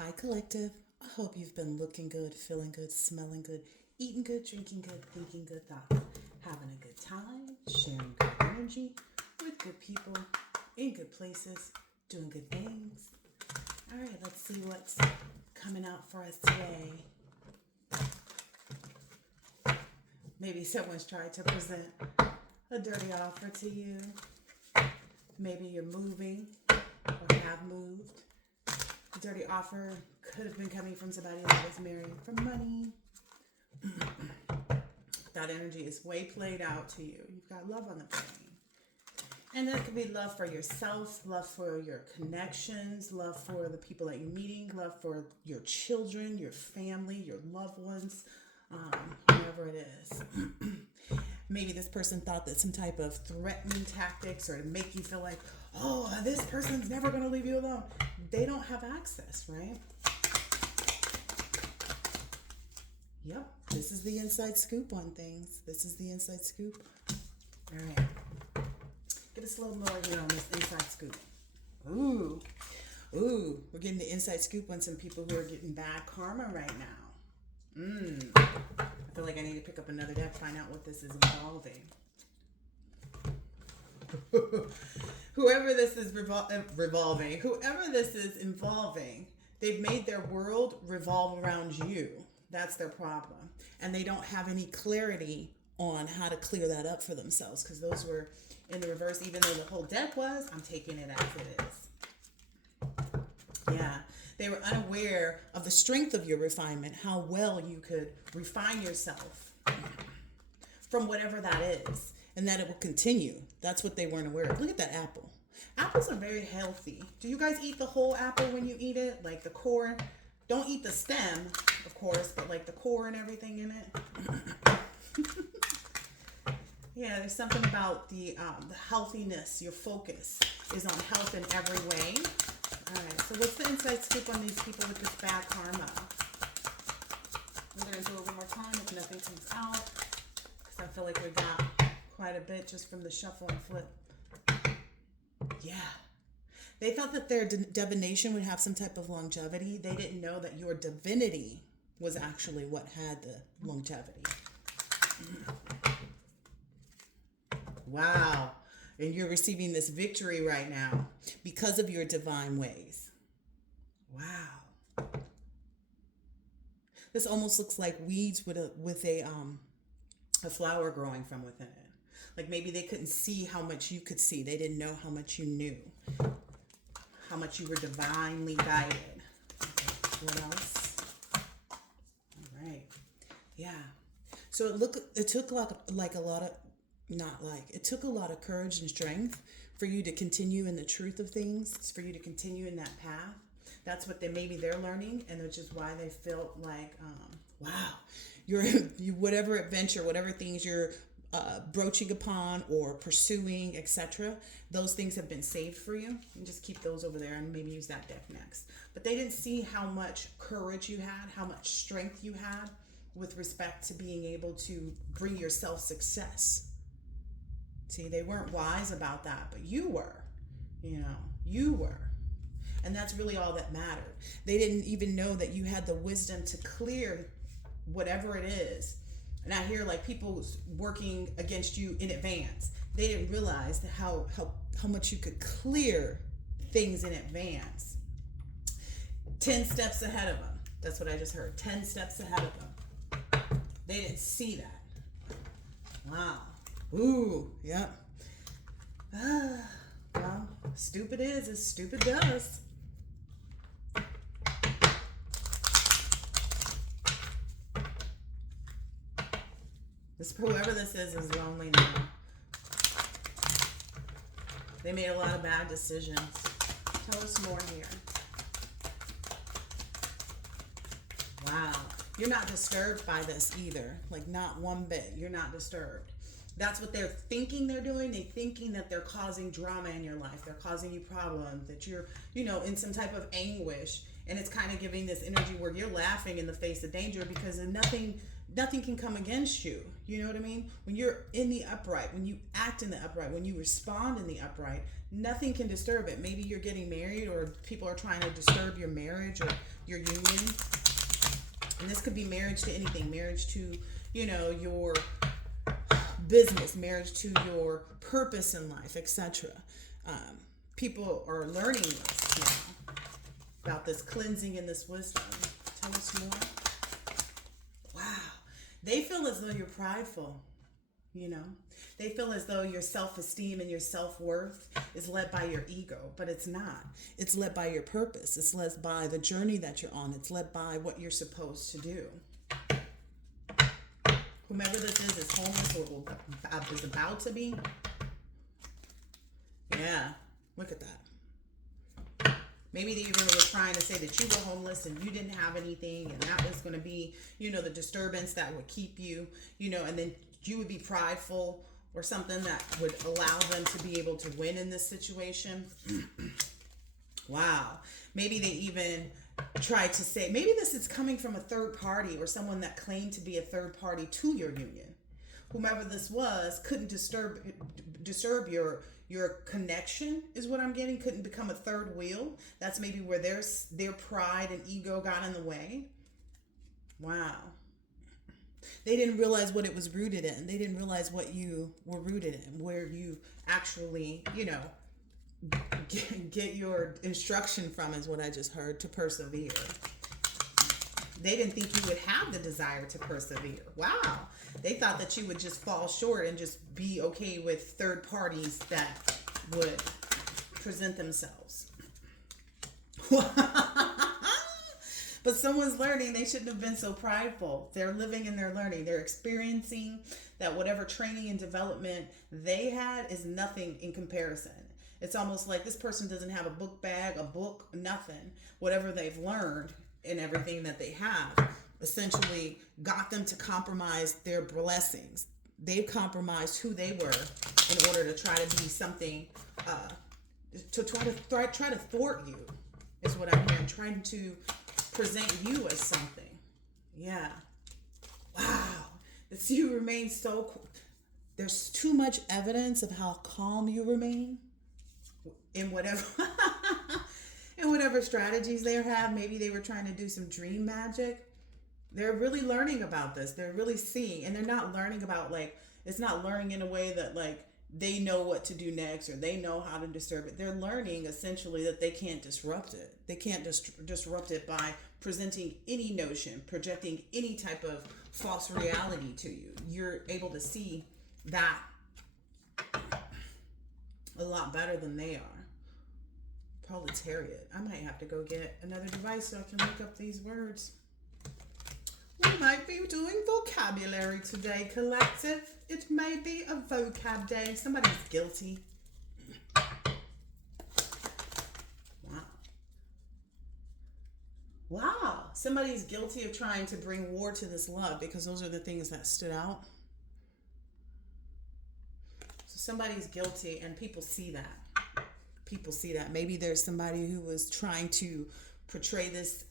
Hi, collective. I hope you've been looking good, feeling good, smelling good, eating good, drinking good, thinking good thoughts, having a good time, sharing good energy with good people, in good places, doing good things. All right, let's see what's coming out for us today. Maybe someone's tried to present a dirty offer to you. Maybe you're moving or have moved. A dirty offer could have been coming from somebody that was marrying for money. That energy is way played out to you. You've got love on the brain. And that could be love for yourself, love for your connections, love for the people that you're meeting, love for your children, your family, your loved ones, whoever it is. Maybe this person thought that some type of threatening tactics or to make you feel like, oh, this person's never going to leave you alone. They don't have access, right? Yep, this is the inside scoop on things. This is the inside scoop. All right. Get us a little more here on this inside scoop. Ooh, we're getting the inside scoop on some people who are getting bad karma right now. I feel like I need to pick up another deck, find out what this is involving. Whoever this is revolving, whoever this is involving, they've made their world revolve around you. That's their problem. And they don't have any clarity on how to clear that up for themselves, because those were in the reverse. Even though the whole deck was, I'm taking it as it is. Yeah. They were unaware of the strength of your refinement, how well you could refine yourself from whatever that is, and that it will continue. That's what they weren't aware of. Look at that apple. Apples are very healthy. Do you guys eat the whole apple when you eat it? Like the core? Don't eat the stem, of course, but like the core and everything in it. Yeah, there's something about the healthiness. Your focus is on health in every way. All right, so what's the inside scoop on these people with this bad karma? We're going to do it one more time if nothing comes out, because I feel like we got quite a bit just from the shuffle and flip. Yeah. They thought that their divination would have some type of longevity. They didn't know that your divinity was actually what had the longevity. Wow. And you're receiving this victory right now because of your divine ways. Wow. This almost looks like weeds with a flower growing from within it. Like maybe they couldn't see how much you could see. They didn't know how much you knew. How much you were divinely guided. Okay. What else? All right. Yeah. So it took like a lot of, it took a lot of courage and strength for you to continue in the truth of things, for you to continue in that path. That's what maybe they're learning, and which is why they felt like, wow, you whatever adventure, whatever things you're broaching upon or pursuing, etc., those things have been saved for you. And just keep those over there and maybe use that deck next. But they didn't see how much courage you had, how much strength you had with respect to being able to bring yourself success. See, they weren't wise about that, but you were. You were. And that's really all that mattered. They didn't even know that you had the wisdom to clear whatever it is. And I hear like people working against you in advance. They didn't realize how much you could clear things in advance. 10 steps ahead of them. That's what I just heard. 10 steps ahead of them. They didn't see that. Wow. Ooh, yep. Well, stupid is as stupid does. Whoever this is lonely now. They made a lot of bad decisions. Tell us more here. Wow. You're not disturbed by this either. Like not one bit. You're not disturbed. That's what they're thinking they're doing. They're thinking that they're causing drama in your life. They're causing you problems, that you're, in some type of anguish. And it's kind of giving this energy where you're laughing in the face of danger because nothing nothing can come against you. You know what I mean? When you're in the upright, when you act in the upright, when you respond in the upright, nothing can disturb it. Maybe you're getting married or people are trying to disturb your marriage or your union. And this could be marriage to anything, marriage to, your business, marriage to your purpose in life, etc. People are learning this now about this cleansing and this wisdom. Tell us more. Wow. They feel as though you're prideful, They feel as though your self-esteem and your self-worth is led by your ego, but it's not. It's led by your purpose. It's led by the journey that you're on. It's led by what you're supposed to do. Whomever this is homeless or is about to be. Yeah, look at that. Maybe they even were trying to say that you were homeless and you didn't have anything, and that was going to be, the disturbance that would keep you, and then you would be prideful or something that would allow them to be able to win in this situation. Wow. Maybe they even tried to say, maybe this is coming from a third party or someone that claimed to be a third party to your union. Whomever this was couldn't disturb your connection, is what I'm getting. Couldn't become a third wheel. That's maybe where their pride and ego got in the way. Wow. They didn't realize what it was rooted in. They didn't realize what you were rooted in, where you actually, get your instruction from, is what I just heard, to persevere. They didn't think you would have the desire to persevere. Wow. They thought that you would just fall short and just be okay with third parties that would present themselves. But someone's learning they shouldn't have been so prideful. They're living and they're learning. They're experiencing that whatever training and development they had is nothing in comparison. It's almost like this person doesn't have a book bag, a book, nothing. Whatever they've learned and everything that they have essentially got them to compromise their blessings. They've compromised who they were in order to try to be something, to try to thwart you, is what I'm hearing. Trying to present you as something. Yeah. Wow. That you remain so. There's too much evidence of how calm you remain in whatever in whatever strategies they have. Maybe they were trying to do some dream magic. They're really learning about this. They're really seeing, and they're not learning about, it's not learning in a way that they know what to do next or they know how to disturb it. They're learning essentially that they can't disrupt it. They can't disrupt it by presenting any notion, projecting any type of false reality to you. You're able to see that a lot better than they are. Proletariat. I might have to go get another device so I can look up these words. We might be doing vocabulary today, collective. It may be a vocab day. Somebody's guilty. Wow. Somebody's guilty of trying to bring war to this love, because those are the things that stood out. So somebody's guilty, and people see that. People see that. Maybe there's somebody who was trying to portray this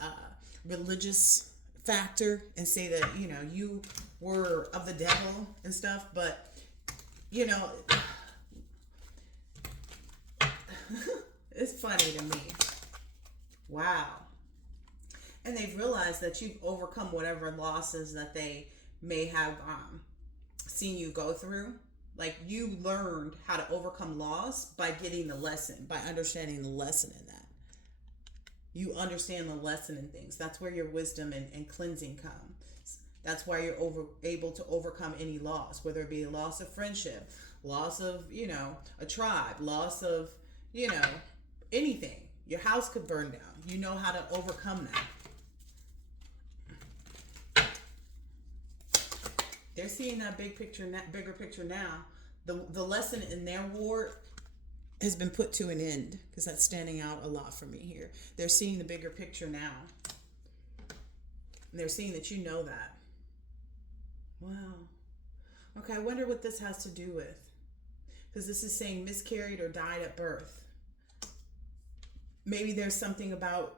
religious factor and say that, you were of the devil and stuff, but, it's funny to me. Wow. And they've realized that you've overcome whatever losses that they may have seen you go through. Like, you learned how to overcome loss by getting the lesson, by understanding the lesson in that. You understand the lesson in things. That's where your wisdom and cleansing comes. That's why you're able to overcome any loss, whether it be a loss of friendship, loss of, a tribe, loss of, anything. Your house could burn down. You know how to overcome that. They're seeing that bigger picture now. The lesson in their war has been put to an end, because that's standing out a lot for me here. They're seeing the bigger picture now. And they're seeing that you know that. Wow. Okay, I wonder what this has to do with. Because this is saying miscarried or died at birth. Maybe there's something about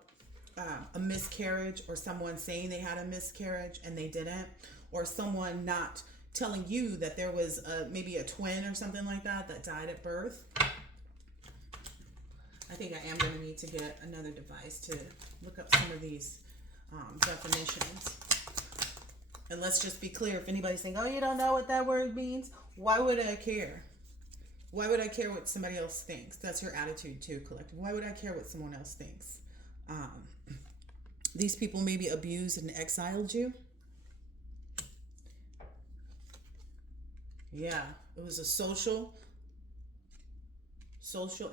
a miscarriage, or someone saying they had a miscarriage and they didn't. or someone not telling you that there was maybe a twin or something like that died at birth. I think I am going to need to get another device to look up some of these definitions. And let's just be clear, if anybody's saying, oh, you don't know what that word means, why would I care? Why would I care what somebody else thinks? That's your attitude too, collective. Why would I care what someone else thinks? These people maybe abused and exiled you. Yeah, it was a social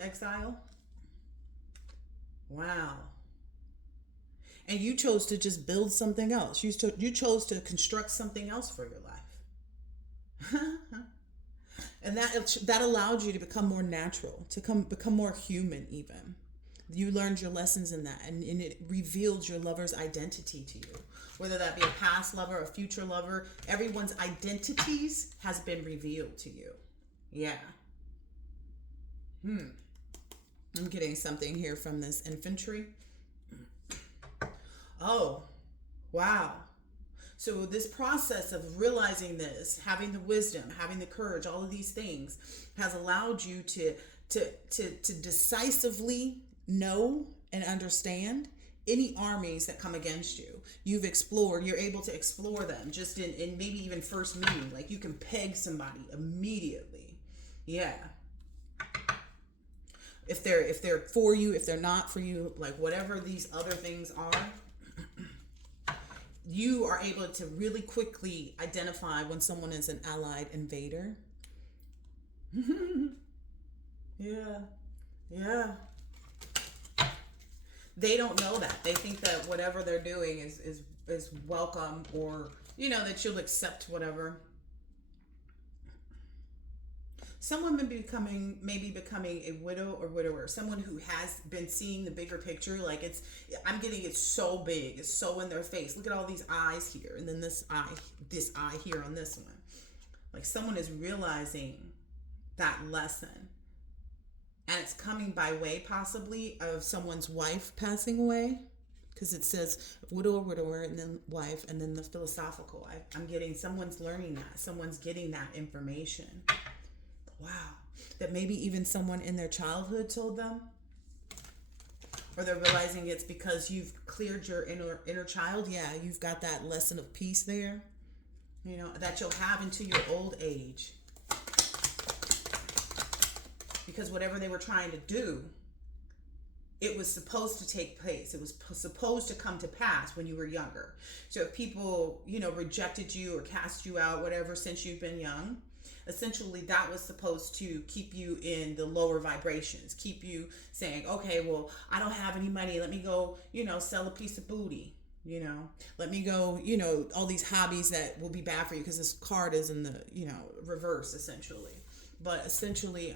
exile. Wow. And you chose to just build something else. You chose to construct something else for your life. And that allowed you to become more natural, to become more human even. You learned your lessons in that, and it revealed your lover's identity to you. Whether that be a past lover, a future lover, everyone's identities has been revealed to you. Yeah. I'm getting something here from this infantry. Oh, wow. So this process of realizing this, having the wisdom, having the courage, all of these things has allowed you to decisively know and understand any armies that come against you. You're able to explore them just in maybe even first meeting. Like you can peg somebody immediately. Yeah. If they're for you, if they're not for you, like whatever these other things are, you are able to really quickly identify when someone is an allied invader. Yeah. Yeah. They don't know that. They think that whatever they're doing is welcome, or that you'll accept whatever. Someone may be becoming a widow or widower. Someone who has been seeing the bigger picture. Like I'm getting it so big. It's so in their face. Look at all these eyes here, and then this eye here on this one. Like someone is realizing that lesson, and it's coming by way possibly of someone's wife passing away, because it says widow or widower, and then wife, and then the philosophical. I'm getting someone's learning that. Someone's getting that information. Wow. That maybe even someone in their childhood told them. Or they're realizing it's because you've cleared your inner child. Yeah, you've got that lesson of peace there. That you'll have into your old age. Because whatever they were trying to do, it was supposed to take place. It was supposed to come to pass when you were younger. So if people, rejected you or cast you out, whatever, since you've been young, essentially that was supposed to keep you in the lower vibrations, keep you saying, okay, well, I don't have any money. Let me go, sell a piece of booty, let me go, all these hobbies that will be bad for you, because this card is in the, reverse essentially. But essentially,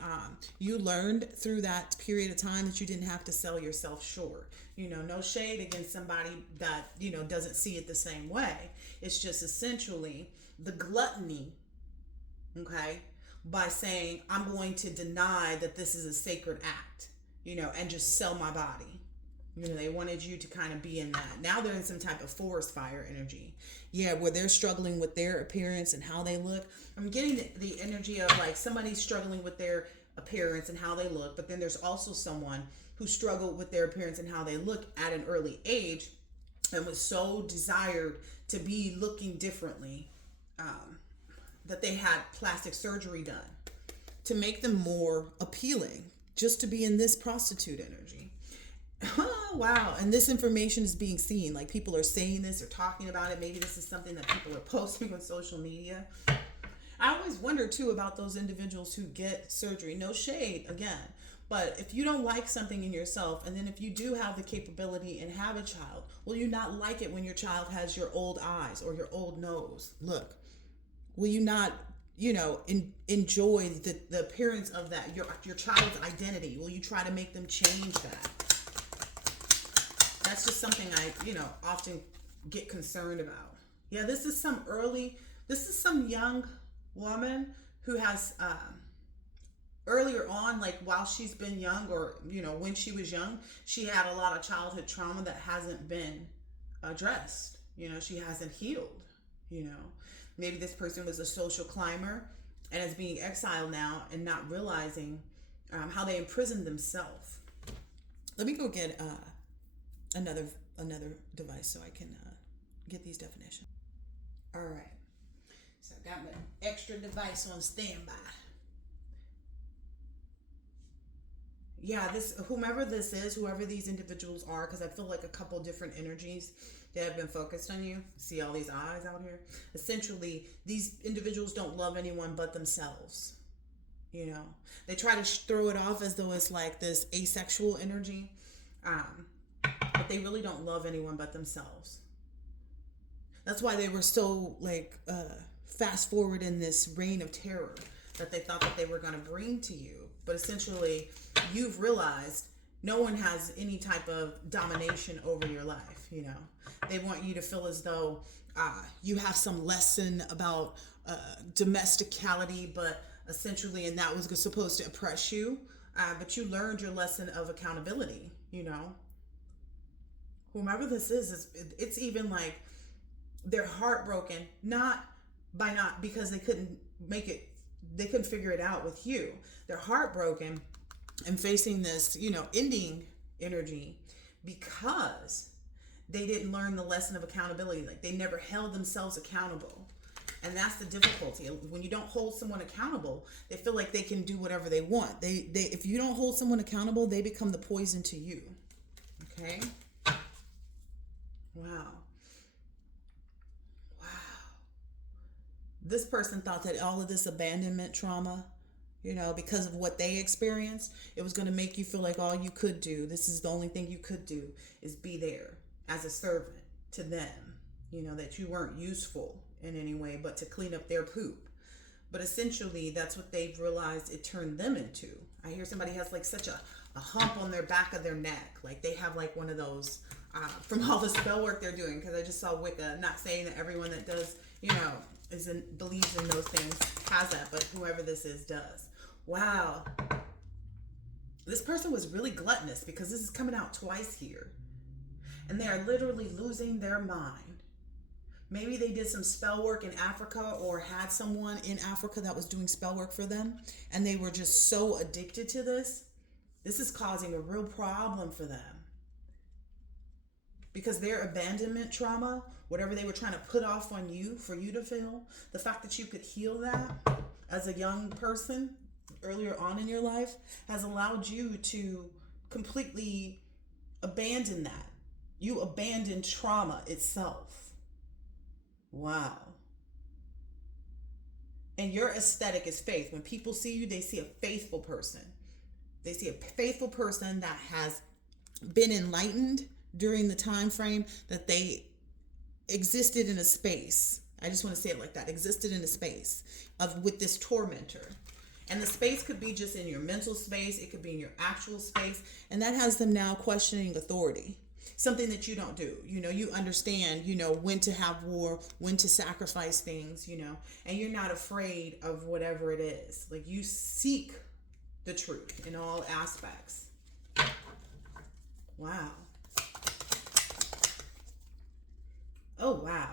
you learned through that period of time that you didn't have to sell yourself short. No shade against somebody that, doesn't see it the same way. It's just essentially the gluttony, okay, by saying, I'm going to deny that this is a sacred act, and just sell my body. They wanted you to kind of be in that. Now they're in some type of forest fire energy. Yeah, where they're struggling with their appearance and how they look. I'm getting the energy of like somebody's struggling with their appearance and how they look, but then there's also someone who struggled with their appearance and how they look at an early age and was so desired to be looking differently that they had plastic surgery done to make them more appealing, just to be in this prostitute energy. Oh, wow. And this information is being seen. Like people are saying this or talking about it. Maybe this is something that people are posting on social media. I always wonder too about those individuals who get surgery. No shade again. But if you don't like something in yourself, and then if you do have the capability and have a child, will you not like it when your child has your old eyes or your old nose? Look, will you not, enjoy the appearance of that, your child's identity? Will you try to make them change that? That's just something I, often get concerned about. Yeah, this is some young woman who has, earlier on, like while she's been young, or, when she was young, she had a lot of childhood trauma that hasn't been addressed. She hasn't healed. You know, maybe this person was a social climber and is being exiled now and not realizing how they imprisoned themselves. Let me go get another device so I can get these definitions. All right. So I got my extra device on standby. Yeah, whoever these individuals are, because I feel like a couple different energies that have been focused on you. See all these eyes out here? Essentially, these individuals don't love anyone but themselves. You know, they try to throw it off as though it's like this asexual energy, but they really don't love anyone but themselves. That's why they were so like fast forward in this reign of terror that they thought that they were going to bring to you. But essentially, you've realized no one has any type of domination over your life. You know, they want you to feel as though you have some lesson about domesticality, but essentially, and that was supposed to oppress you. But you learned your lesson of accountability. You know, whomever this is it's even like they're heartbroken, not because they couldn't figure it out with you. They're heartbroken and facing this, ending energy because they didn't learn the lesson of accountability. Like they never held themselves accountable. And that's the difficulty. When you don't hold someone accountable, they feel like they can do whatever they want. If you don't hold someone accountable, they become the poison to you. Okay? Wow. This person thought that all of this abandonment trauma, because of what they experienced, it was going to make you feel like all you could do, this is the only thing you could do, is be there as a servant to them, that you weren't useful in any way but to clean up their poop. But essentially, that's what they've realized it turned them into. I hear somebody has like such a hump on their back of their neck. Like they have like one of those, from all the spell work they're doing, because I just saw Wicca, not saying that everyone that does, believes in those things has that, but whoever this is does. Wow. This person was really gluttonous because this is coming out twice here. And they are literally losing their mind. Maybe they did some spell work in Africa or had someone in Africa that was doing spell work for them, and they were just so addicted to this. This is causing a real problem for them. Because their abandonment trauma, whatever they were trying to put off on you for you to feel, the fact that you could heal that as a young person earlier on in your life has allowed you to completely abandon that. You abandon trauma itself. Wow. And your aesthetic is faith. When people see you, they see a faithful person. They see a faithful person that has been enlightened during the time frame that they existed in a space. I just want to say it like that. Existed in a space with this tormentor. And the space could be just in your mental space. It could be in your actual space. And that has them now questioning authority. Something that you don't do. You understand, when to have war, when to sacrifice things, and you're not afraid of whatever it is. Like you seek the truth in all aspects. Wow. Oh, wow.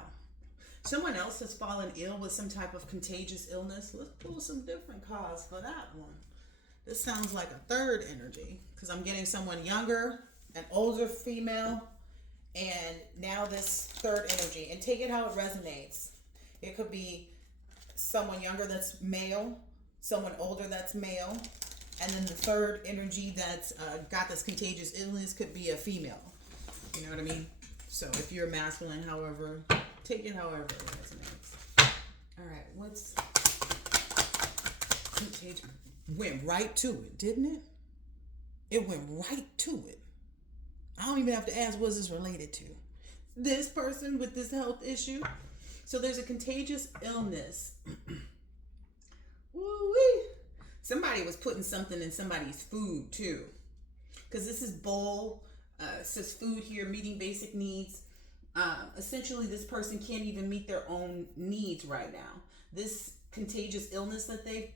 Someone else has fallen ill with some type of contagious illness. Let's pull some different cards for that one. This sounds like a third energy because I'm getting someone younger, an older female, and now this third energy. And take it how it resonates. It could be someone younger that's male, someone older that's male, and then the third energy that's got this contagious illness could be a female. You know what I mean? So if you're masculine, however, take it however it resonates. All right, what's contagious? Went right to it, didn't it? It went right to it. I don't even have to ask, what's this related to? This person with this health issue. So there's a contagious illness. Woo-wee. Somebody was putting something in somebody's food too. Because this is bowl. It says food here, meeting basic needs. Essentially, this person can't even meet their own needs right now. This contagious illness that they've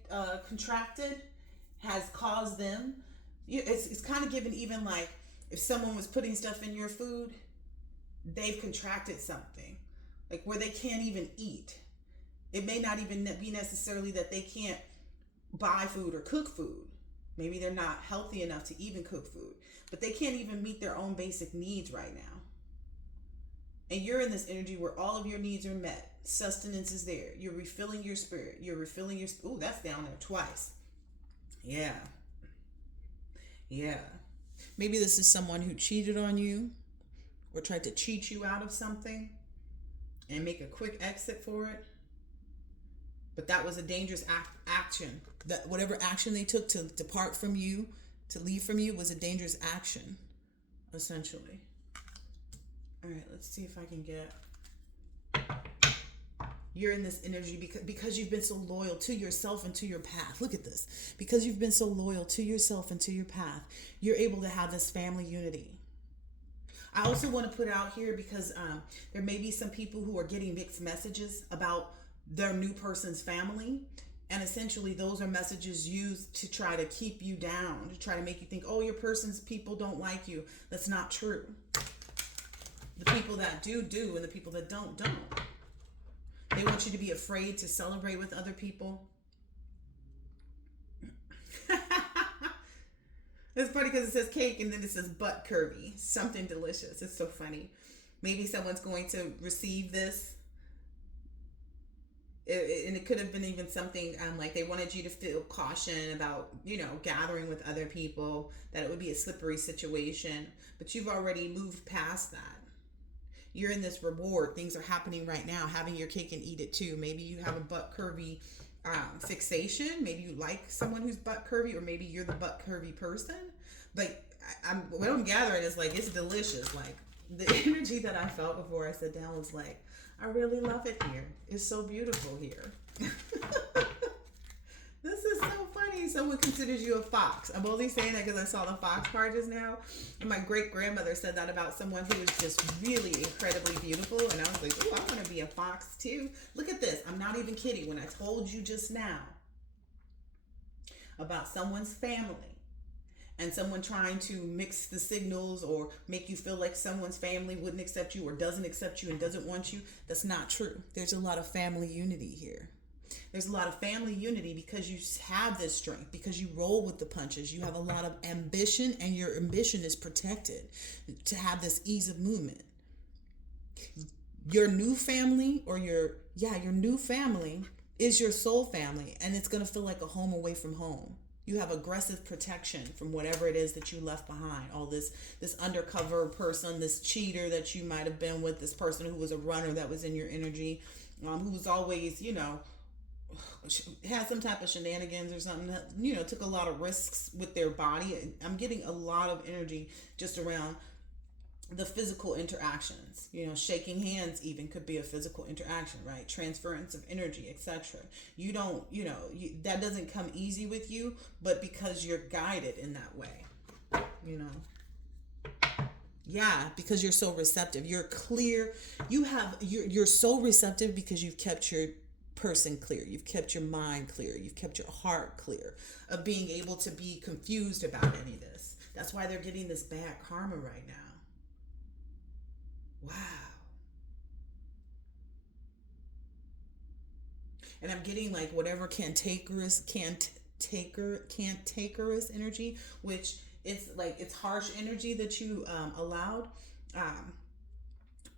contracted has caused them. It's kind of given even like if someone was putting stuff in your food, they've contracted something. like where they can't even eat. It may not even be necessarily that they can't buy food or cook food. Maybe they're not healthy enough to even cook food, but they can't even meet their own basic needs right now. And you're in this energy where all of your needs are met. Sustenance is there. You're refilling your spirit. You're refilling your... Ooh, that's down there twice. Yeah. Yeah. Maybe this is someone who cheated on you or tried to cheat you out of something and make a quick exit for it. But that was a dangerous action. That whatever action they took to depart from you, to leave from you, was a dangerous action, essentially. All right, let's see if I can get... You're in this energy because you've been so loyal to yourself and to your path. Look at this. Because you've been so loyal to yourself and to your path, you're able to have this family unity. I also want to put out here because there may be some people who are getting mixed messages about their new person's family. And essentially those are messages used to try to keep you down, to try to make you think, oh, your person's people don't like you. That's not true. The people that do, and the people that don't. They want you to be afraid to celebrate with other people. It's funny because it says cake and then it says butt curvy. Something delicious. It's so funny. Maybe someone's going to receive this. And it could have been even something like they wanted you to feel caution about, gathering with other people, that it would be a slippery situation. But you've already moved past that. You're in this reward. Things are happening right now. Having your cake and eat it too. Maybe you have a butt curvy fixation. Maybe you like someone who's butt curvy, or maybe you're the butt curvy person. Like what I'm gathering is like it's delicious. Like the energy that I felt before I sat down was like, I really love it here. It's so beautiful here. This is so funny. Someone considers you a fox. I'm only saying that because I saw the fox card just now. And my great-grandmother said that about someone who was just really incredibly beautiful. And I was like, oh, I want to be a fox too. Look at this. I'm not even kidding. When I told you just now about someone's family and someone trying to mix the signals or make you feel like someone's family wouldn't accept you or doesn't accept you and doesn't want you, that's not true. There's a lot of family unity here. There's a lot of family unity because you have this strength, because you roll with the punches. You have a lot of ambition, and your ambition is protected to have this ease of movement. Your new family your new family is your soul family, and it's going to feel like a home away from home. You have aggressive protection from whatever it is that you left behind. All this undercover person, this cheater that you might have been with, this person who was a runner that was in your energy, who was always, had some type of shenanigans or something that, took a lot of risks with their body. I'm getting a lot of energy just around the physical interactions. Shaking hands even could be a physical interaction, right? Transference of energy, etc. You don't, that doesn't come easy with you, but because you're guided in that way, Yeah, because you're so receptive. You're clear. You're so receptive because you've kept your person clear. You've kept your mind clear. You've kept your heart clear of being able to be confused about any of this. That's why they're getting this bad karma right now. Wow. And I'm getting like whatever cantankerous energy, which it's like it's harsh energy that you allowed.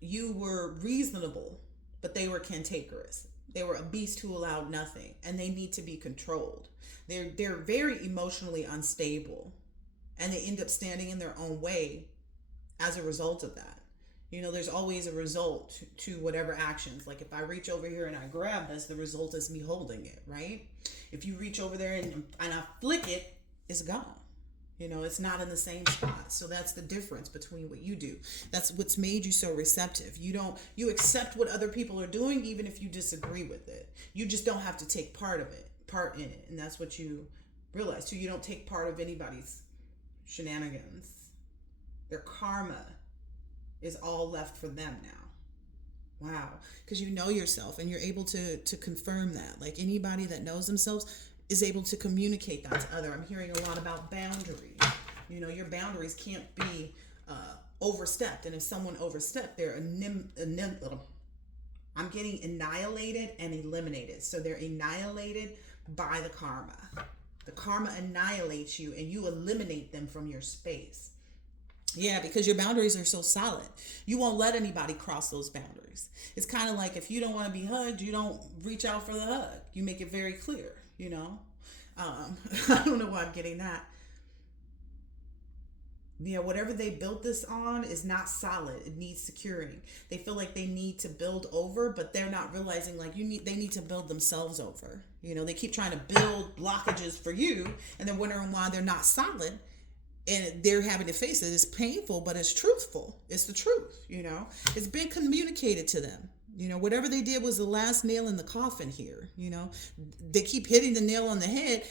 You were reasonable, but they were cantankerous. They were a beast who allowed nothing, and they need to be controlled. They're very emotionally unstable, and they end up standing in their own way as a result of that. There's always a result to whatever actions. Like if I reach over here and I grab this, the result is me holding it, right? If you reach over there and I flick it, it's gone. It's not in the same spot. So that's the difference between what you do. That's what's made you so receptive. You accept what other people are doing, even if you disagree with it. You just don't have to take part in it. And that's what you realize too. You don't take part of anybody's shenanigans. Their karma is all left for them now. Wow. Because you know yourself and you're able to confirm that. Like anybody that knows themselves is able to communicate that to other. I'm hearing a lot about boundaries. Your boundaries can't be overstepped. And if someone overstepped, they're I'm getting annihilated and eliminated. So they're annihilated by the karma. The karma annihilates you and you eliminate them from your space. Yeah, because your boundaries are so solid. You won't let anybody cross those boundaries. It's kind of like if you don't want to be hugged, you don't reach out for the hug. You make it very clear, you know? I don't know why I'm getting that. Yeah, whatever they built this on is not solid. It needs securing. They feel like they need to build over, but they're not realizing like they need to build themselves over. You know, they keep trying to build blockages for you and then wondering why they're not solid and they're having to face it. It's painful, but it's truthful. It's the truth, you know. It's been communicated to them. You know, whatever they did was the last nail in the coffin here, you know. They keep hitting the nail on the head.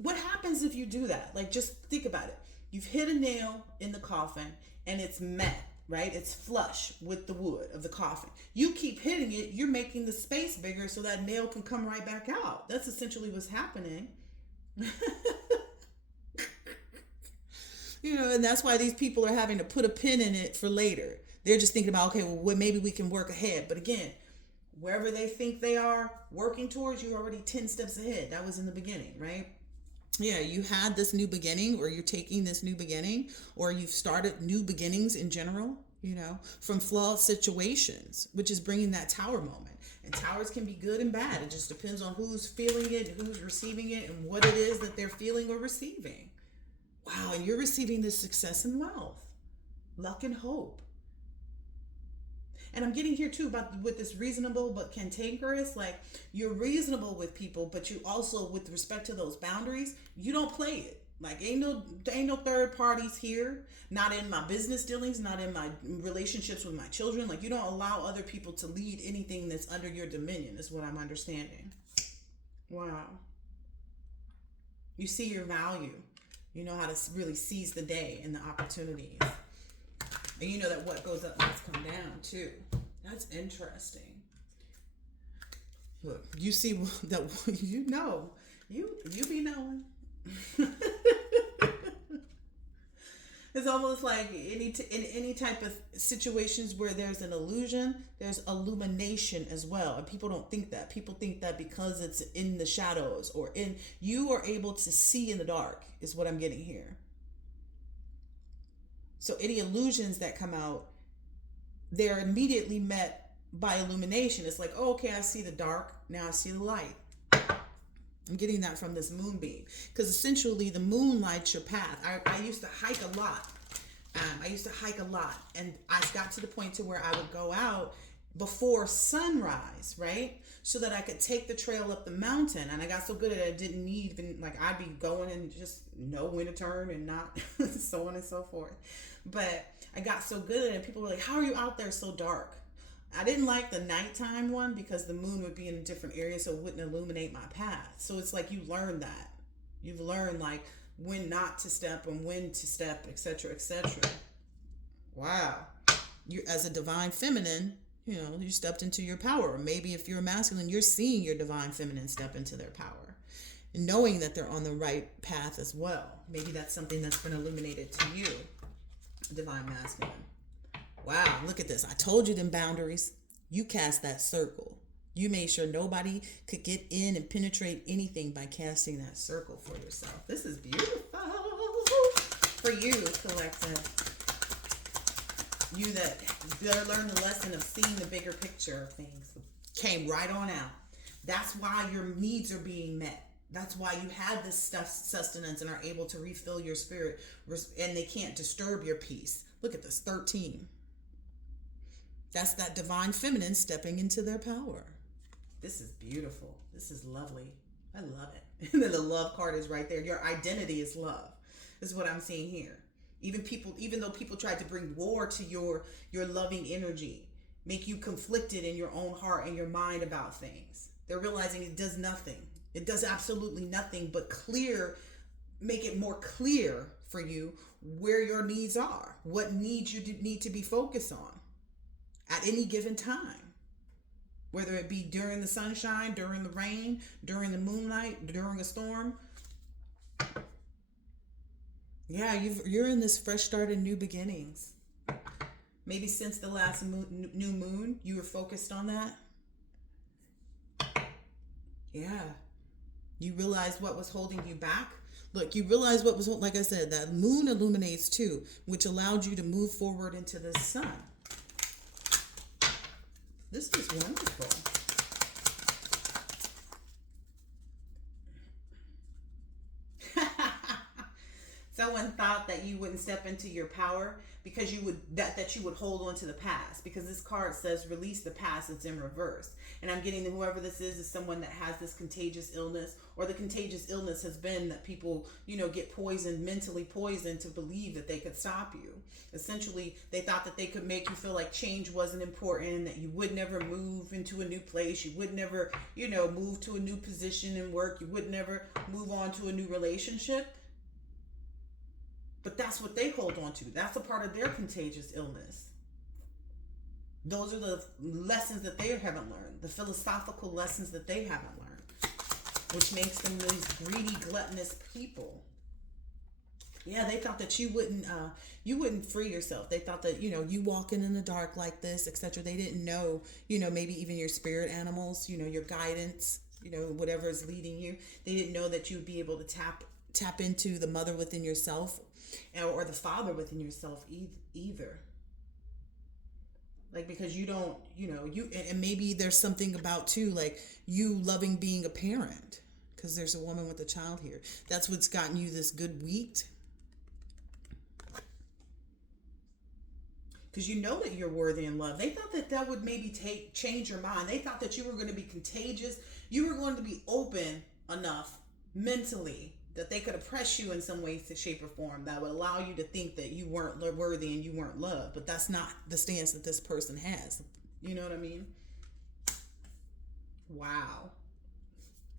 What happens if you do that? Like, just think about it. You've hit a nail in the coffin and it's met, right? It's flush with the wood of the coffin. You keep hitting it, you're making the space bigger so that nail can come right back out. That's essentially what's happening. You know, and that's why these people are having to put a pin in it for later. They're just thinking about, okay, well, maybe we can work ahead. But again, wherever they think they are working towards, you're already 10 steps ahead. That was in the beginning, right? Yeah, you had this new beginning, or you're taking this new beginning, or you've started new beginnings in general, you know, from flawed situations, which is bringing that tower moment. And towers can be good and bad. It just depends on who's feeling it, who's receiving it, and what it is that they're feeling or receiving. Wow, and you're receiving this success and wealth, luck and hope. And I'm getting here too about with this reasonable but cantankerous. Like, you're reasonable with people, but you also, with respect to those boundaries, you don't play it. Like, ain't no third parties here. Not in my business dealings, not in my relationships with my children. Like, you don't allow other people to lead anything that's under your dominion, is what I'm understanding. Wow. You see your value. You know how to really seize the day and the opportunities. And you know that what goes up must come down too. That's interesting. Look, you see that you know. You be knowing. It's almost like in any type of situations where there's an illusion, there's illumination as well. And people don't think that. People think that because it's in the shadows or you are able to see in the dark is what I'm getting here. So any illusions that come out, they're immediately met by illumination. It's like, oh, okay, I see the dark. Now I see the light. I'm getting that from this moonbeam. Because essentially the moon lights your path. I used to hike a lot. And I got to the point to where I would go out before sunrise, right? So that I could take the trail up the mountain. And I got so good at it, I didn't need even, like, I'd be going and just know when to turn and not so on and so forth. But I got so good at it. People were like, how are you out there so dark? I didn't like the nighttime one because the moon would be in a different area, so it wouldn't illuminate my path. So it's like you learn that. You've learned like when not to step and when to step, etc., etc. Wow. You, as a divine feminine, you know, you stepped into your power. Or maybe if you're a masculine, you're seeing your divine feminine step into their power, and knowing that they're on the right path as well. Maybe that's something that's been illuminated to you, divine masculine. Wow, look at this. I told you them boundaries. You cast that circle. You made sure nobody could get in and penetrate anything by casting that circle for yourself. This is beautiful for you, collective. You that learned the lesson of seeing the bigger picture of things came right on out. That's why your needs are being met. That's why you have this stuff sustenance and are able to refill your spirit, and they can't disturb your peace. Look at this, 13. That's that divine feminine stepping into their power. This is beautiful. This is lovely. I love it. And then the love card is right there. Your identity is love. This is what I'm seeing here. Even though people tried to bring war to your loving energy, make you conflicted in your own heart and your mind about things, they're realizing it does nothing. It does absolutely nothing but make it more clear for you where your needs are, what needs you need to be focused on at any given time, whether it be during the sunshine, during the rain, during the moonlight, during a storm. Yeah, you're in this fresh start and new beginnings. Maybe since the last new moon, you were focused on that. Yeah. You realized what was holding you back. Look, you realized what was, like I said, that moon illuminates too, which allowed you to move forward into the sun. This is wonderful. Someone thought that you wouldn't step into your power because you would that you would hold on to the past, because this card says release the past. It's in reverse, and I'm getting that whoever this is someone that has this contagious illness, or the contagious illness has been that people get poisoned, mentally poisoned, to believe that they could stop you. Essentially, they thought that they could make you feel like change wasn't important, that you would never move into a new place, you would never move to a new position in work, you would never move on to a new relationship. But that's what they hold on to. That's a part of their contagious illness. Those are the lessons that they haven't learned, the philosophical lessons that they haven't learned, which makes them these greedy, gluttonous people. Yeah, they thought that you wouldn't free yourself. They thought that you walking in the dark like this, etc. They didn't know, maybe even your spirit animals, your guidance, whatever is leading you. They didn't know that you'd be able to tap into the mother within yourself, or the father within yourself either. Like, because you don't, and maybe there's something about too, like you loving being a parent, because there's a woman with a child here. That's what's gotten you this good wheat. Because you know that you're worthy in love. They thought that would maybe change your mind. They thought that you were going to be contagious. You were going to be open enough mentally that they could oppress you in some way, shape, or form that would allow you to think that you weren't worthy and you weren't loved. But that's not the stance that this person has. You know what I mean? Wow.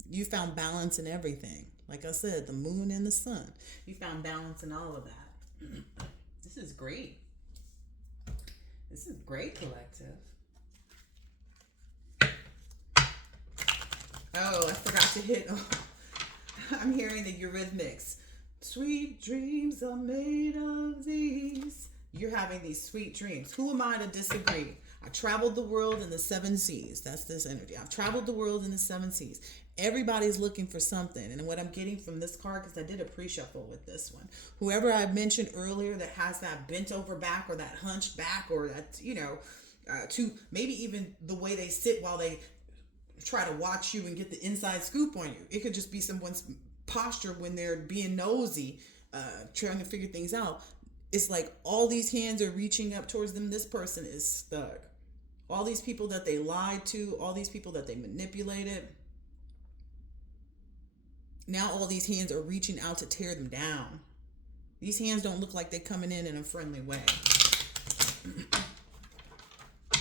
You found balance in everything. Like I said, the moon and the sun. You found balance in all of that. This is great. This is great, collective. Oh, I forgot to hit. Oh, I'm hearing the eurythmics. Sweet dreams are made of these. You're having these sweet dreams. Who am I to disagree? I traveled the world in the 7 seas. That's this energy. I've traveled the world in the 7 seas. Everybody's looking for something. And what I'm getting from this card, because I did a pre-shuffle with this one, whoever I mentioned earlier that has that bent over back or that hunched back, or that, to maybe even the way they sit while they try to watch you and get the inside scoop on you. It could just be someone's posture when they're being nosy, trying to figure things out. It's like all these hands are reaching up towards them. This person is stuck. All these people that they lied to, all these people that they manipulated, now all these hands are reaching out to tear them down. These hands don't look like they're coming in a friendly way.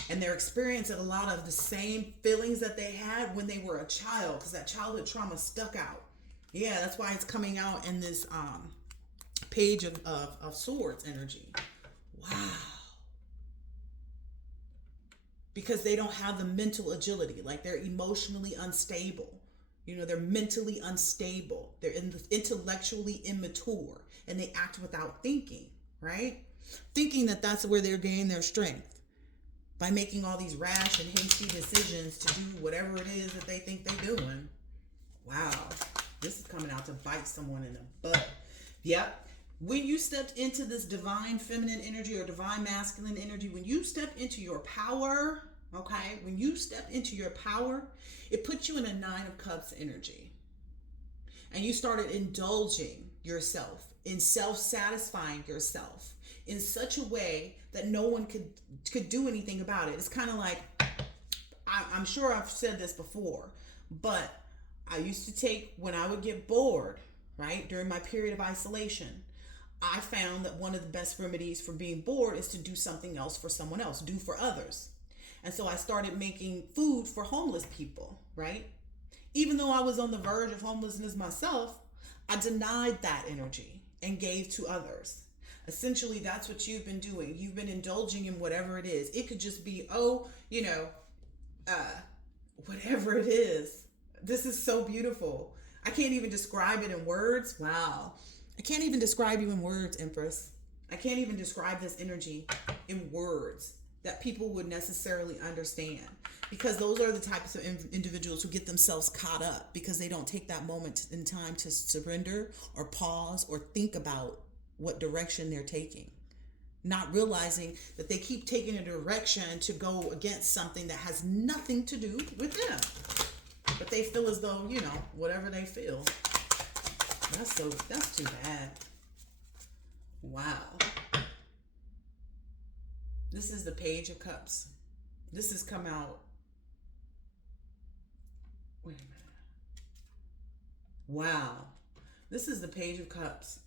And they're experiencing a lot of the same feelings that they had when they were a child, because that childhood trauma stuck out. Yeah, that's why it's coming out in this page of swords energy. Wow. Because they don't have the mental agility. Like, they're emotionally unstable. They're mentally unstable. They're intellectually immature. And they act without thinking, right? Thinking that that's where they're gaining their strength. By making all these rash and hasty decisions to do whatever it is that they think they're doing. Wow. This is coming out to bite someone in the butt. Yep. When you stepped into this divine feminine energy or divine masculine energy, when you step into your power, okay, when you step into your power, it puts you in a 9 of Cups energy. And you started indulging yourself, in self-satisfying yourself in such a way that no one could do anything about it. It's kind of like, I'm sure I've said this before, but I used to take, when I would get bored, right, during my period of isolation, I found that one of the best remedies for being bored is to do something else for someone else, do for others. And so I started making food for homeless people, right? Even though I was on the verge of homelessness myself, I denied that energy and gave to others. Essentially, that's what you've been doing. You've been indulging in whatever it is. It could just be, whatever it is. This is so beautiful. I can't even describe it in words. Wow. I can't even describe you in words, Empress. I can't even describe this energy in words. that people would necessarily understand, because those are the types of individuals who get themselves caught up because they don't take that moment in time to surrender or pause or think about what direction they're taking, not realizing that they keep taking a direction to go against something that has nothing to do with them, but they feel as though, whatever they feel. That's too bad. Wow. This is the Page of Cups. This has come out. Wait a minute. Wow. This is the Page of Cups.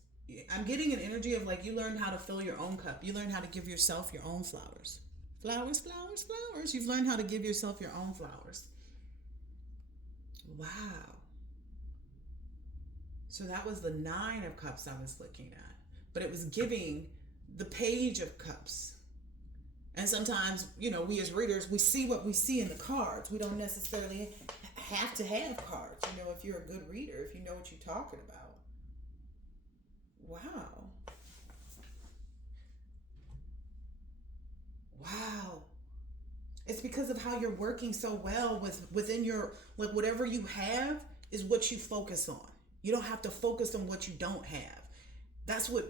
I'm getting an energy of like you learned how to fill your own cup. You learned how to give yourself your own flowers. Flowers, flowers, flowers. You've learned how to give yourself your own flowers. Wow. So that was the Nine of Cups I was looking at. But it was giving the Page of Cups. And sometimes, we as readers, we see what we see in the cards. We don't necessarily have to have cards. If you're a good reader, if you know what you're talking about. Wow. Wow. It's because of how you're working so well within your, like, whatever you have is what you focus on. You don't have to focus on what you don't have. That's what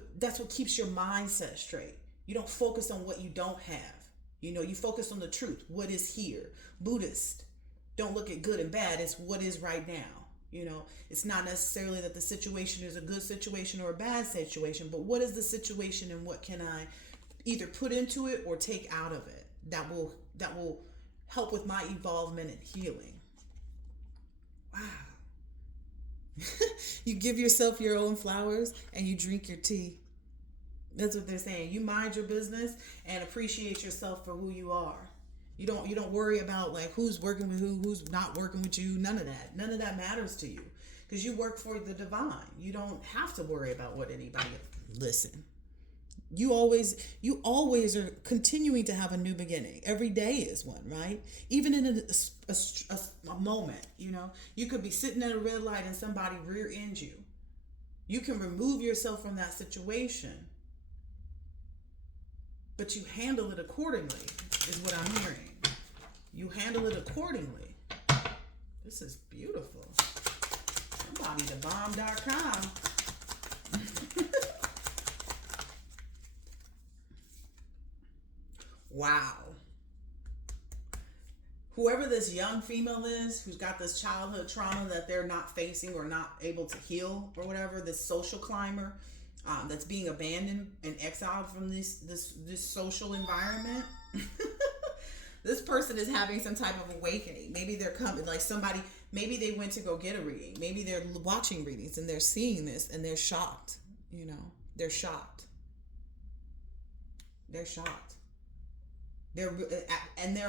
keeps your mindset straight. You don't focus on what you don't have. You focus on the truth. What is here? Buddhist. Don't look at good and bad. It's what is right now. It's not necessarily that the situation is a good situation or a bad situation, but what is the situation and what can I either put into it or take out of it that will help with my evolvement and healing. Wow. You give yourself your own flowers and you drink your tea. That's what they're saying. You mind your business and appreciate yourself for who you are. You don't worry about like who's working with who's not working with you. None of that. None of that matters to you because you work for the divine. You don't have to worry about what anybody. Listen. You always are continuing to have a new beginning. Every day is one, right? Even in a moment, you could be sitting at a red light and somebody rear ends you. You can remove yourself from that situation, but you handle it accordingly, is what I'm hearing. You handle it accordingly. This is beautiful. SomebodyTheBomb.com. Wow. Whoever this young female is who's got this childhood trauma that they're not facing or not able to heal or whatever, this social climber that's being abandoned and exiled from this social environment. This person is having some type of awakening. Maybe they're coming, like somebody, maybe they went to go get a reading. Maybe they're watching readings and they're seeing this and they're shocked. They're shocked. They're shocked. They're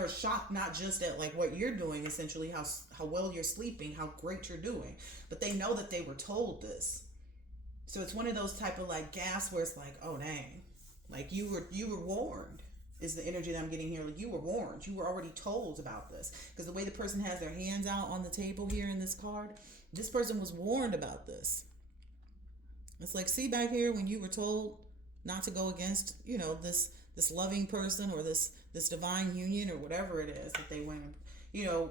shocked not just at like what you're doing, essentially how well you're sleeping, how great you're doing, but they know that they were told this. So it's one of those type of like gasps where it's like, oh dang, like you were warned. Is the energy that I'm getting here. Like you were warned. You were already told about this. Because the way the person has their hands out on the table here in this card, this person was warned about this. It's like, see back here when you were told not to go against, this loving person or this divine union or whatever it is that they went,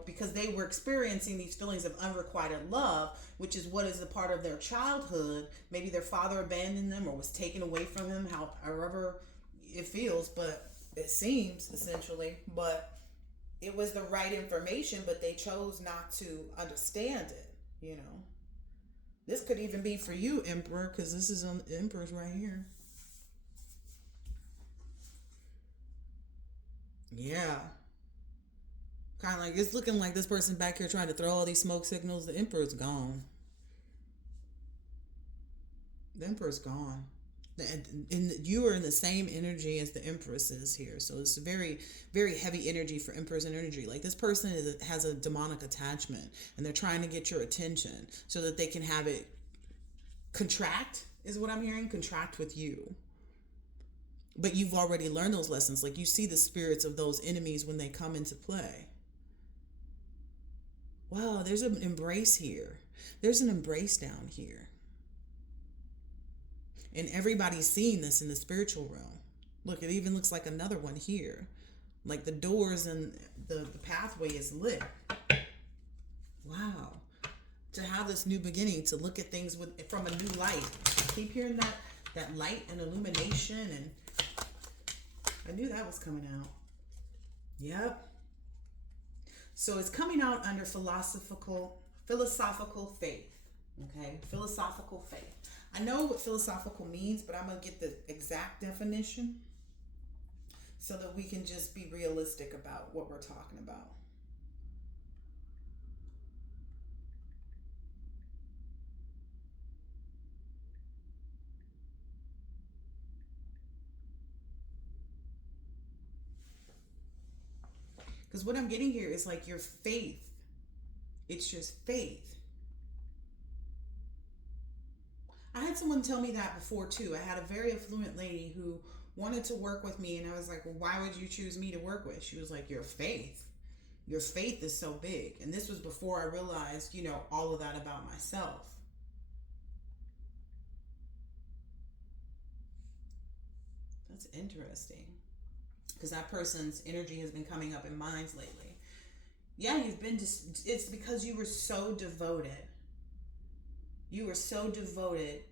because they were experiencing these feelings of unrequited love, which is what is a part of their childhood. Maybe their father abandoned them or was taken away from them, however it feels, but it seems essentially, but it was the right information, but they chose not to understand it, This could even be for you, Emperor, because this is on the Emperor's right here. Yeah. Kind of like, it's looking like this person back here trying to throw all these smoke signals. The Emperor's gone. The Emperor's gone. And you are in the same energy as the Empress is here. So it's a very, very heavy energy for Empress energy. Like this person has a demonic attachment and they're trying to get your attention so that they can have it contract, is what I'm hearing, contract with you. But you've already learned those lessons. Like you see the spirits of those enemies when they come into play. Wow, there's an embrace here. There's an embrace down here. And everybody's seeing this in the spiritual realm. Look, it even looks like another one here. Like the doors and the pathway is lit. Wow. To have this new beginning, to look at things from a new light. Keep hearing that light and illumination, and I knew that was coming out. Yep. So it's coming out under philosophical faith. Okay? Philosophical faith. I know what philosophical means, but I'm going to get the exact definition so that we can just be realistic about what we're talking about. Because what I'm getting here is like your faith. It's just faith. I had someone tell me that before too. I had a very affluent lady who wanted to work with me, and I was like, well, why would you choose me to work with? She was like, your faith. Your faith is so big. And this was before I realized, all of that about myself. That's interesting. Because that person's energy has been coming up in mine lately. Yeah, it's because you were so devoted. You were so devoted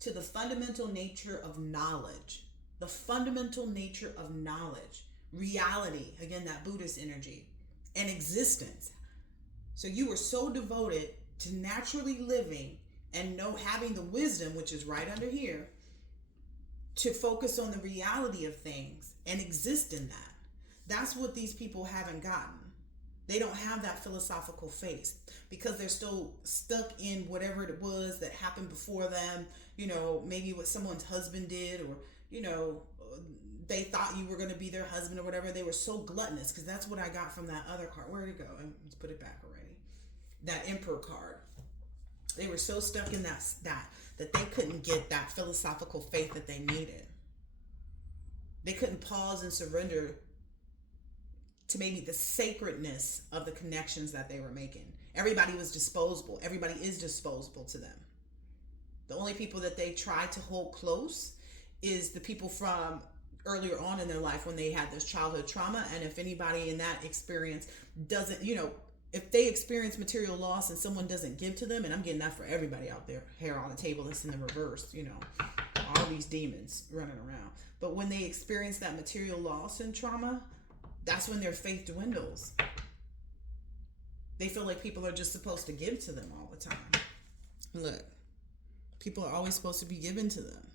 to the fundamental nature of knowledge. The fundamental nature of knowledge. Reality, again, that Buddhist energy. And existence. So you were so devoted to naturally living and having the wisdom, which is right under here, to focus on the reality of things and exist in that. That's what these people haven't gotten. They don't have that philosophical faith because they're still stuck in whatever it was that happened before them, maybe what someone's husband did, or, they thought you were going to be their husband or whatever. They were so gluttonous, because that's what I got from that other card. Where did it go? Let's put it back already. That Emperor card. They were so stuck in that they couldn't get that philosophical faith that they needed. They couldn't pause and surrender to maybe the sacredness of the connections that they were making. Everybody was disposable. Everybody is disposable to them. The only people that they try to hold close is the people from earlier on in their life when they had this childhood trauma. And if anybody in that experience doesn't, if they experience material loss and someone doesn't give to them, and I'm getting that for everybody out there, hair on the table, that's in the reverse, all these demons running around. But when they experience that material loss and trauma, that's when their faith dwindles. They feel like people are just supposed to give to them all the time. Look, people are always supposed to be given to them,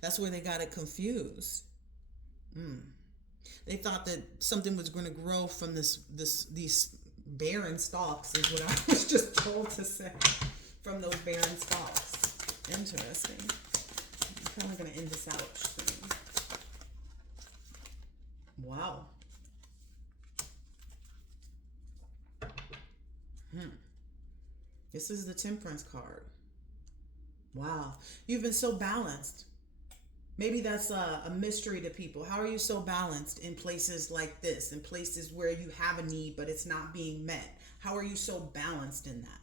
That's where they got it confused. They thought that something was going to grow from these barren stalks, is what I was just told to say. From those barren stalks. Interesting. I'm probably going to end this out soon. Wow. This is the Temperance card. Wow. You've been so balanced. Maybe that's a mystery to people. How are you so balanced in places like this, in places where you have a need but it's not being met? How are you so balanced in that?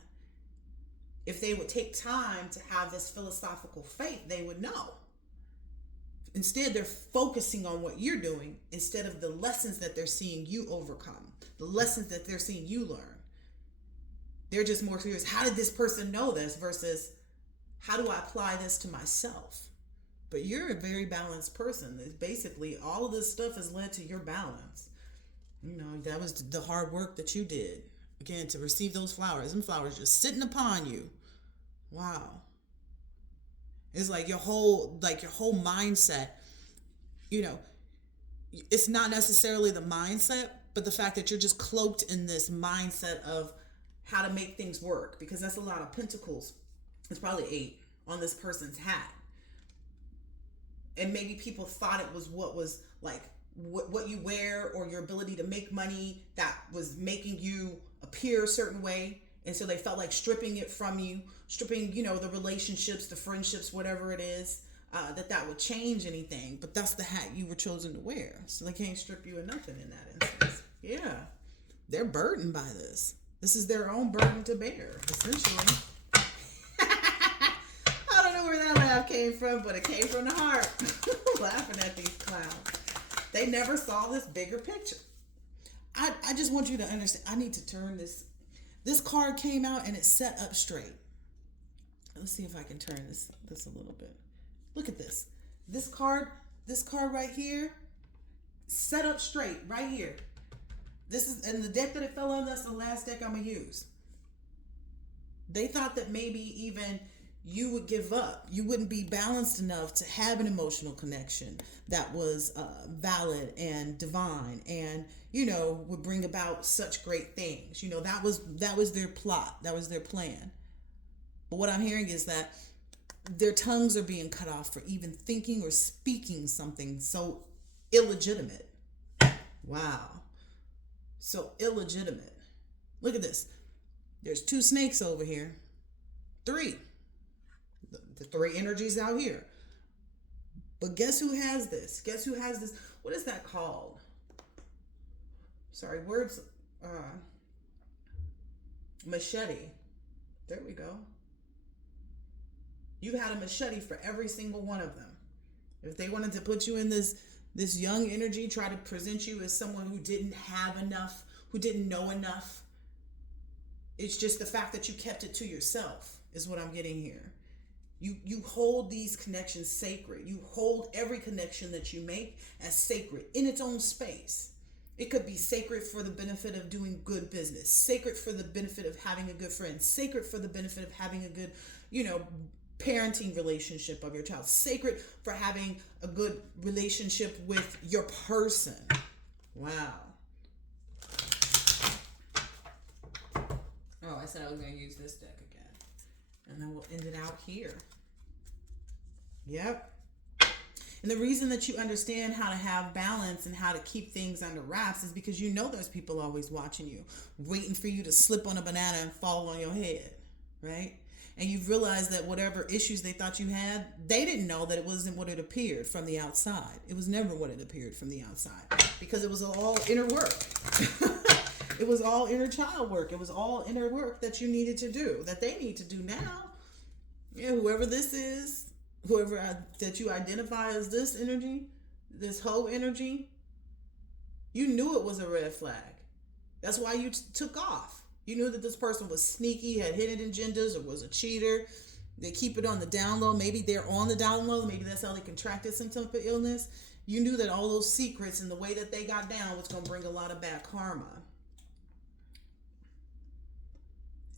If they would take time to have this philosophical faith, they would know. Instead, they're focusing on what you're doing instead of the lessons that they're seeing you overcome, the lessons that they're seeing you learn. They're just more curious, how did this person know this versus how do I apply this to myself? But you're a very balanced person. It's basically, all of this stuff has led to your balance. That was the hard work that you did. Again, to receive those flowers. Them flowers just sitting upon you. Wow. It's like your whole mindset, it's not necessarily the mindset, but the fact that you're just cloaked in this mindset of how to make things work. Because that's a lot of pentacles. It's probably 8 on this person's hat. And maybe people thought it was what was like what you wear or your ability to make money that was making you appear a certain way. And so they felt like stripping it from you, stripping, the relationships, the friendships, whatever it is, that would change anything. But that's the hat you were chosen to wear. So they can't strip you of nothing in that instance. Yeah. They're burdened by this. This is their own burden to bear, essentially. Where that laugh came from, but it came from the heart. Laughing at these clowns. They never saw this bigger picture. I just want you to understand. I need to turn this. This card came out and it's set up straight. Let's see if I can turn this a little bit. Look at this. This card right here, set up straight right here. This is, and the deck that it fell on, that's the last deck I'm gonna use. They thought that maybe even you would give up. You wouldn't be balanced enough to have an emotional connection that was valid and divine, and would bring about such great things. That was their plot. That was their plan. But what I'm hearing is that their tongues are being cut off for even thinking or speaking something so illegitimate. Wow. So illegitimate. Look at this. There's 2 snakes over here. 3. The 3 energies out here. But guess who has this? Guess who has this? What is that called? Sorry, words. Machete. There we go. You had a machete for every single one of them. If they wanted to put you in this young energy, try to present you as someone who didn't have enough, who didn't know enough, it's just the fact that you kept it to yourself is what I'm getting here. You hold these connections sacred. You hold every connection that you make as sacred in its own space. It could be sacred for the benefit of doing good business, sacred for the benefit of having a good friend, sacred for the benefit of having a good, parenting relationship of your child, sacred for having a good relationship with your person. Wow. Oh, I said I was going to use this deck again. And then we'll end it out here. Yep. And the reason that you understand how to have balance and how to keep things under wraps is because there's people always watching you, waiting for you to slip on a banana and fall on your head, right? And you've realized that whatever issues they thought you had, they didn't know that it wasn't what it appeared from the outside. It was never what it appeared from the outside, because it was all inner work. It was all inner child work. It was all inner work that you needed to do, that they need to do now. Yeah, whoever this is, that you identify as this energy, this whole energy, you knew it was a red flag. That's why you took off. You knew that this person was sneaky, had hidden agendas, or was a cheater. They keep it on the down low. Maybe they're on the down low. Maybe that's how they contracted some type of illness. You knew that all those secrets and the way that they got down was going to bring a lot of bad karma.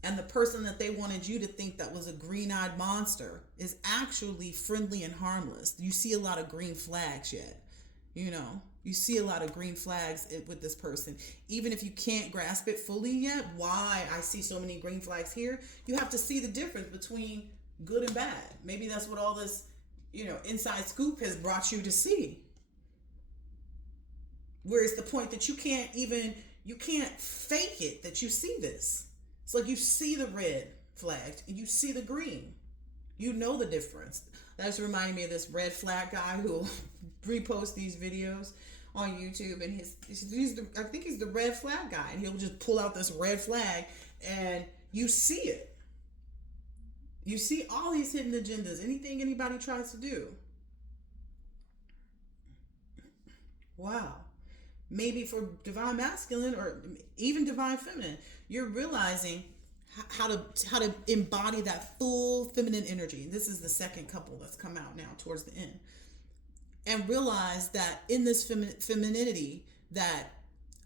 And the person that they wanted you to think that was a green-eyed monster is actually friendly and harmless. You see a lot of green flags yet. You see a lot of green flags with this person. Even if you can't grasp it fully yet, why I see so many green flags here, you have to see the difference between good and bad. Maybe that's what all this, inside scoop has brought you to see. Whereas the point that you can't fake it, that you see this. It's like you see the red flag and you see the green. You know the difference. That's reminding me of this red flag guy who reposts these videos on YouTube, and I think he's the red flag guy, and he'll just pull out this red flag, and you see it. You see all these hidden agendas, anything anybody tries to do. Wow. Maybe for divine masculine or even divine feminine, you're realizing how to embody that full feminine energy. This is the second couple that's come out now towards the end. And realize that in this femininity that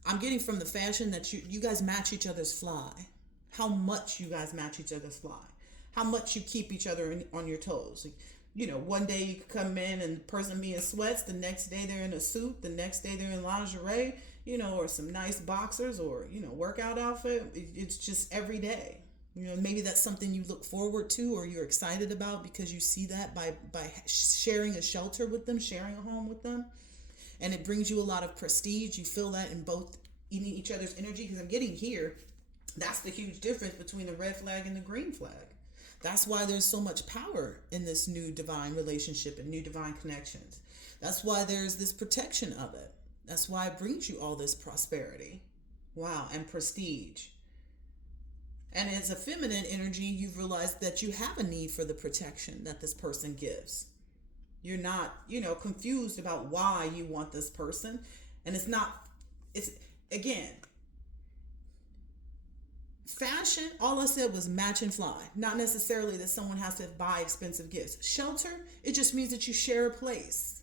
I'm getting from the fashion, that you guys match each other's fly. How much you guys match each other's fly. How much you keep each other on your toes. One day you could come in and the person be in sweats, the next day they're in a suit, the next day they're in lingerie, or some nice boxers, or, workout outfit. It's just every day. Maybe that's something you look forward to or you're excited about because you see that by sharing a shelter with them, sharing a home with them. And it brings you a lot of prestige. You feel that in each other's energy, because I'm getting here. That's the huge difference between the red flag and the green flag. That's why there's so much power in this new divine relationship and new divine connections. That's why there's this protection of it. That's why it brings you all this prosperity. Wow, and prestige. And as a feminine energy, you've realized that you have a need for the protection that this person gives. You're not, confused about why you want this person. And it's, again, fashion, all I said was match and fly. Not necessarily that someone has to buy expensive gifts. Shelter, it just means that you share a place.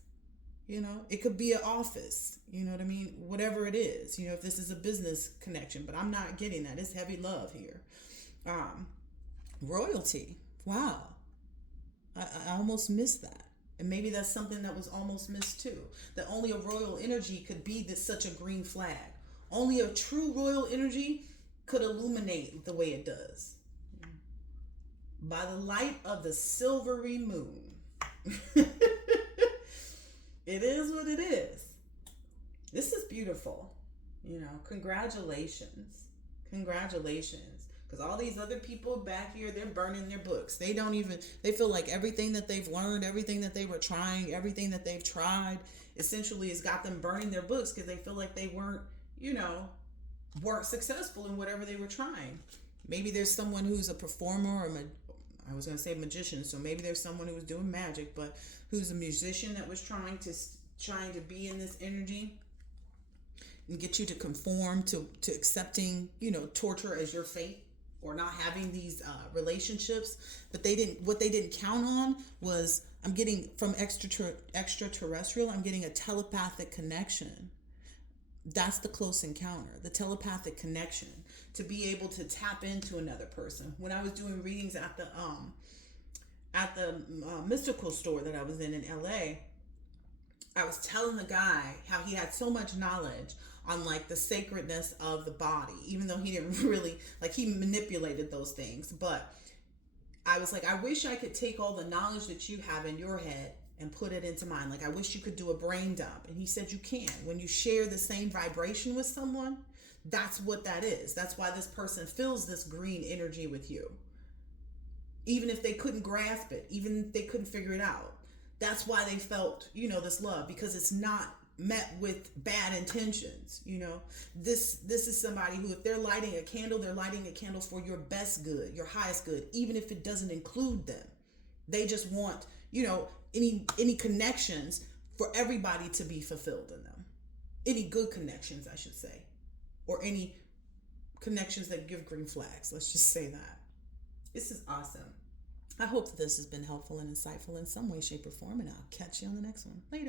It could be an office. You know what I mean? Whatever it is, if this is a business connection, but I'm not getting that. It's heavy love here. Royalty. Wow. I almost missed that. And maybe that's something that was almost missed too. That only a royal energy could be such a green flag. Only a true royal energy could illuminate the way it does. By the light of the silvery moon. It is what it is. This is beautiful. Congratulations. Congratulations. Because all these other people back here, they're burning their books. They feel like everything that they've learned, everything that they were trying, everything that they've tried, essentially has got them burning their books because they feel like they weren't successful in whatever they were trying. Maybe there's someone who's a performer or I was going to say magician, so maybe there's someone who was doing magic, but who's a musician that was trying to be in this energy and get you to conform to accepting, torture as your fate, or not having these relationships. But what they didn't count on was, I'm getting from extraterrestrial, I'm getting a telepathic connection. That's the close encounter, the telepathic connection, to be able to tap into another person. When I was doing readings at the mystical store that I was in LA, I was telling the guy how he had so much knowledge on like the sacredness of the body, even though he didn't really, he manipulated those things. But I was like, I wish I could take all the knowledge that you have in your head and put it into mine. I wish you could do a brain dump. And he said you can. When you share the same vibration with someone, that's what that is. That's why this person feels this green energy with you. Even if they couldn't grasp it, even if they couldn't figure it out. That's why they felt, this love, because it's not met with bad intentions. This is somebody who, if they're lighting a candle, they're lighting a candle for your best good, your highest good, even if it doesn't include them. They just want, any connections for everybody to be fulfilled in them. Any good connections, I should say, or any connections that give green flags. Let's just say that. This is awesome. I hope that this has been helpful and insightful in some way, shape, or form, and I'll catch you on the next one. Later.